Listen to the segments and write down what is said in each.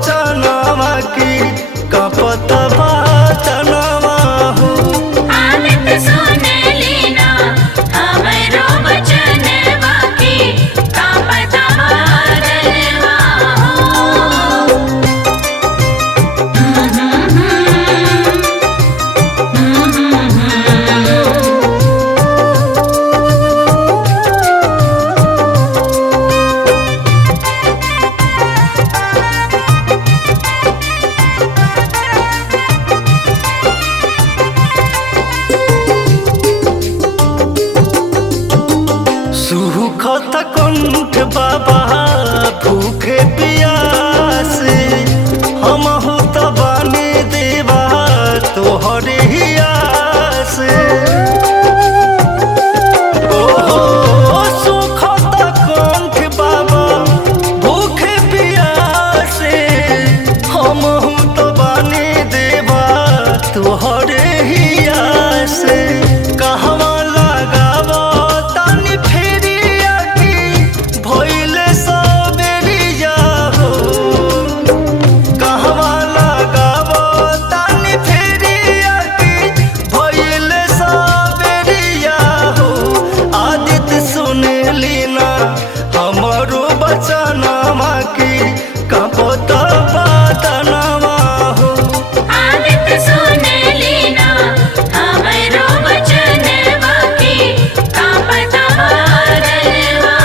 बचनवा की कपत बातनवा हो। आदित्य सुने लीना हमरो बचनवा की कपत बातनवा सुखत कंठ बाबा भूखे प्यासे हम हो तबाने देवा तोहरे हियासे। ओहो सुखत कंठ बाबा भूखे प्यासे हम हो तबाने देवा तोहरे हियासे। कहवा बचनवा की कपत बातनवा हो। आदित्य सुने लीना हमरो बचनवा की कपत बातनवा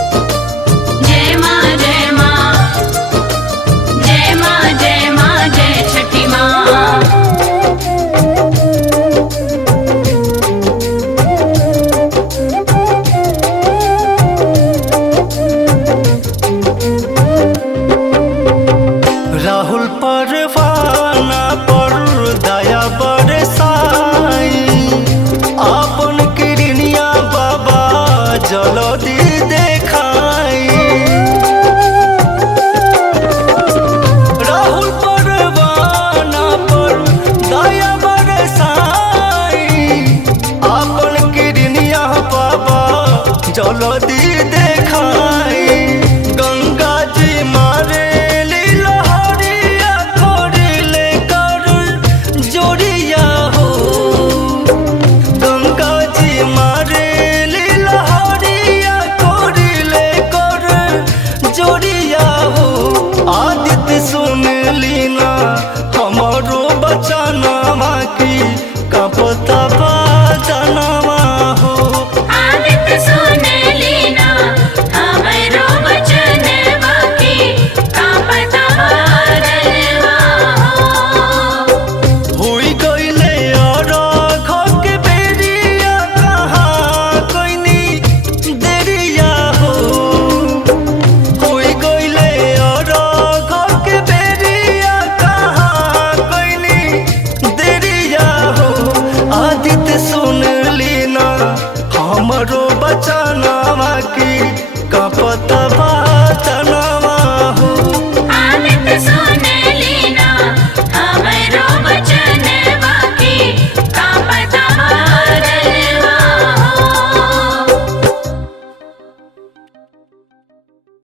जय माँ जय माँ जय माँ जय माँ जय छठी माँ। राहुल परवाना पर दया बरसाई आपन किरनिया बाबा जल्दी देखाई। राहुल परवाना पर दया बरसाई आपन किरनिया बाबा जल्दी